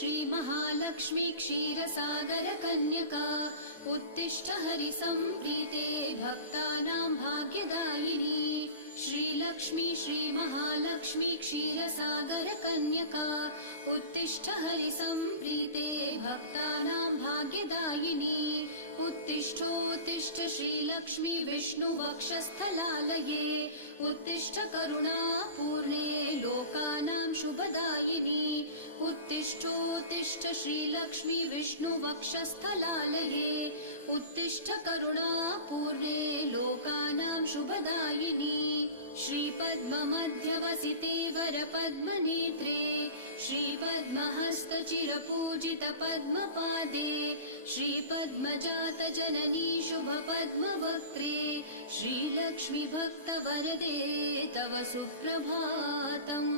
श्रीमहालक्ष्मी क्षीरसागरकन्यका उत्तिष्ठ हरिसम्प्रीते भक्तानां भाग्यदायिनी श्रीलक्ष्मी श्रीमहालक्ष्मी क्षीरसागरकन्यका उत्तिष्ठ हरिसम्प्रीते भक्तानां भाग्यदायिनी उत्तिष्ठोत्तिष्ठ श्रीलक्ष्मी विष्णुवक्षस्थलालये उत्तिष्ठ करुणापूर्णे लोकानां शुभदायिनी उत्तिष्ठोत्तिष्ठ श्रीलक्ष्मी विष्णुवक्षस्थलालये उत्तिष्ठ करुणापूर्णे लोकानां शुभदायिनी श्रीपद्ममध्यवसिते वरपद्मनेत्रे श्रीपद्महस्तचिरपूजित पद्मपादे श्रीपद्मजातजननी शुभपद्मवक्त्रे श्रीलक्ष्मी भक्तवरदे तव सुप्रभातम्।